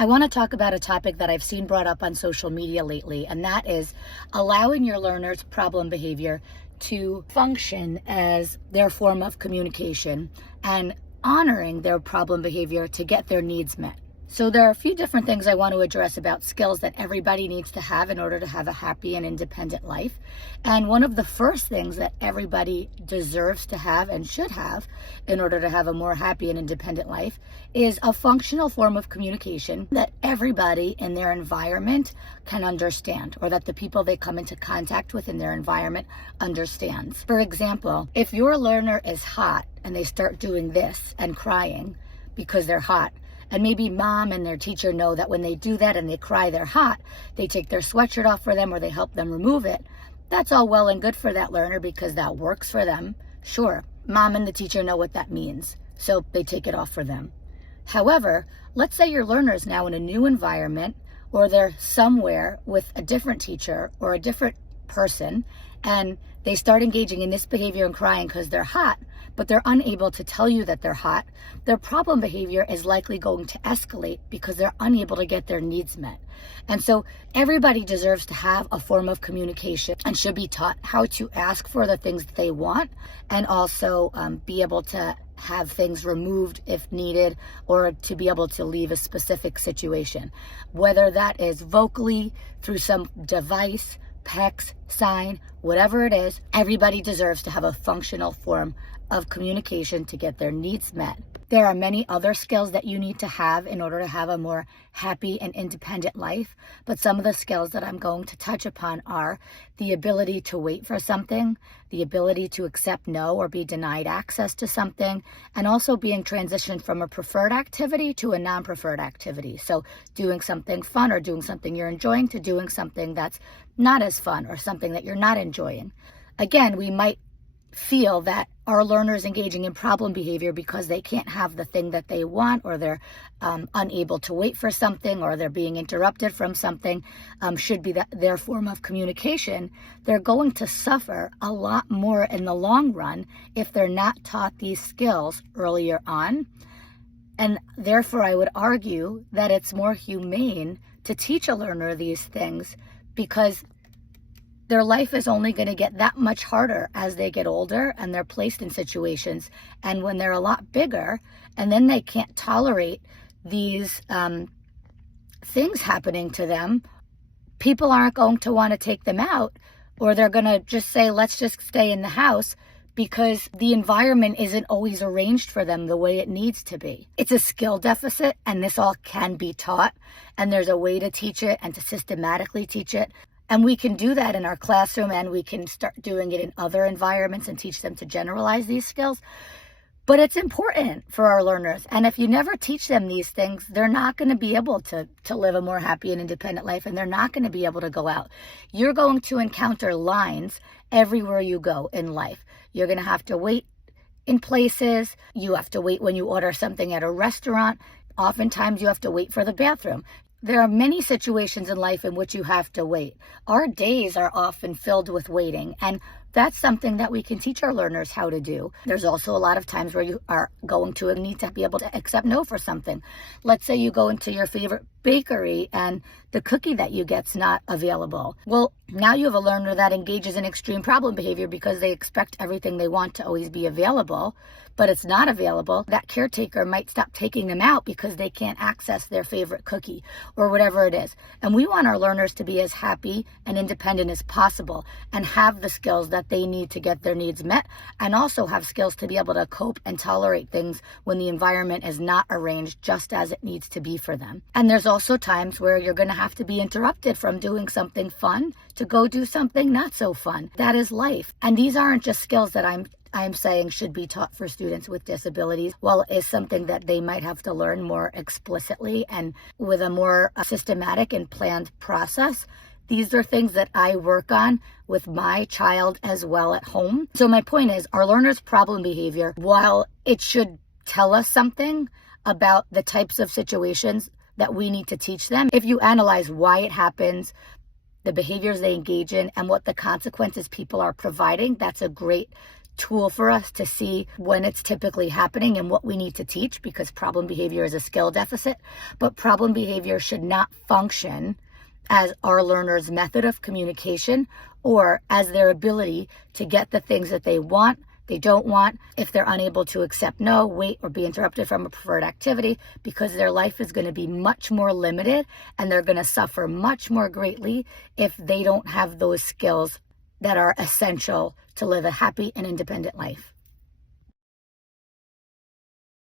I want to talk about a topic that I've seen brought up on social media lately, and that is allowing your learners' problem behavior to function as their form of communication and honoring their problem behavior to get their needs met. So there are a few different things I want to address about skills that everybody needs to have in order to have a happy and independent life. And one of the first things that everybody deserves to have and should have in order to have a more happy and independent life is a functional form of communication that everybody in their environment can understand, or that the people they come into contact with in their environment understands. For example, if your learner is hot and they start doing this and crying because they're hot, and maybe mom and their teacher know that when they do that and they cry they're hot, they take their sweatshirt off for them or they help them remove it. That's all well and good for that learner because that works for them. Sure, mom and the teacher know what that means, so they take it off for them. However, let's say your learner is now in a new environment, or they're somewhere with a different teacher or a different person, and they start engaging in this behavior and crying because they're hot, but they're unable to tell you that they're hot. Their problem behavior is likely going to escalate because they're unable to get their needs met. And so everybody deserves to have a form of communication and should be taught how to ask for the things that they want, and also be able to have things removed if needed, or to be able to leave a specific situation. Whether that is vocally, through some device, PECS, sign, whatever it is, everybody deserves to have a functional form of communication to get their needs met. There are many other skills that you need to have in order to have a more happy and independent life, but some of the skills that I'm going to touch upon are the ability to wait for something, the ability to accept no or be denied access to something, and also being transitioned from a preferred activity to a non-preferred activity. So doing something fun or doing something you're enjoying to doing something that's not as fun or something that you're not enjoying. Again, we might feel that our learners engaging in problem behavior because they can't have the thing that they want, or they're unable to wait for something, or they're being interrupted from something, should be their form of communication. They're going to suffer a lot more in the long run if they're not taught these skills earlier on. And therefore, I would argue that it's more humane to teach a learner these things, because their life is only going to get that much harder as they get older and they're placed in situations. And when they're a lot bigger, and then they can't tolerate these things happening to them, people aren't going to want to take them out, or they're going to just say, let's just stay in the house, because the environment isn't always arranged for them the way it needs to be. It's a skill deficit, and this all can be taught, and there's a way to teach it and to systematically teach it. And we can do that in our classroom, and we can start doing it in other environments and teach them to generalize these skills. But it's important for our learners. And if you never teach them these things, they're not going to be able to live a more happy and independent life, and they're not going to be able to go out. You're going to encounter lines everywhere you go in life. You're going to have to wait in places. You have to wait when you order something at a restaurant. Oftentimes you have to wait for the bathroom. There are many situations in life in which you have to wait. Our days are often filled with waiting, and that's something that we can teach our learners how to do. There's also a lot of times where you are going to need to be able to accept no for something. Let's say you go into your favorite bakery and the cookie that you get's not available. Well, now you have a learner that engages in extreme problem behavior because they expect everything they want to always be available, but it's not available. That caretaker might stop taking them out because they can't access their favorite cookie or whatever it is. And we want our learners to be as happy and independent as possible and have the skills that they need to get their needs met, and also have skills to be able to cope and tolerate things when the environment is not arranged just as it needs to be for them. And there's also times where you're going to have to be interrupted from doing something fun to go do something not so fun. That is life. And these aren't just skills that I'm saying should be taught for students with disabilities. While it is something that they might have to learn more explicitly and with a more systematic and planned process, these are things that I work on with my child as well at home. So my point is, our learners' problem behavior, while it should tell us something about the types of situations that we need to teach them, if you analyze why it happens, the behaviors they engage in, and what the consequences people are providing, that's a great tool for us to see when it's typically happening and what we need to teach, because problem behavior is a skill deficit. But problem behavior should not function as our learners' method of communication or as their ability to get the things that they want, they don't want, if they're unable to accept no, wait, or be interrupted from a preferred activity, because their life is going to be much more limited and they're going to suffer much more greatly if they don't have those skills that are essential to live a happy and independent life.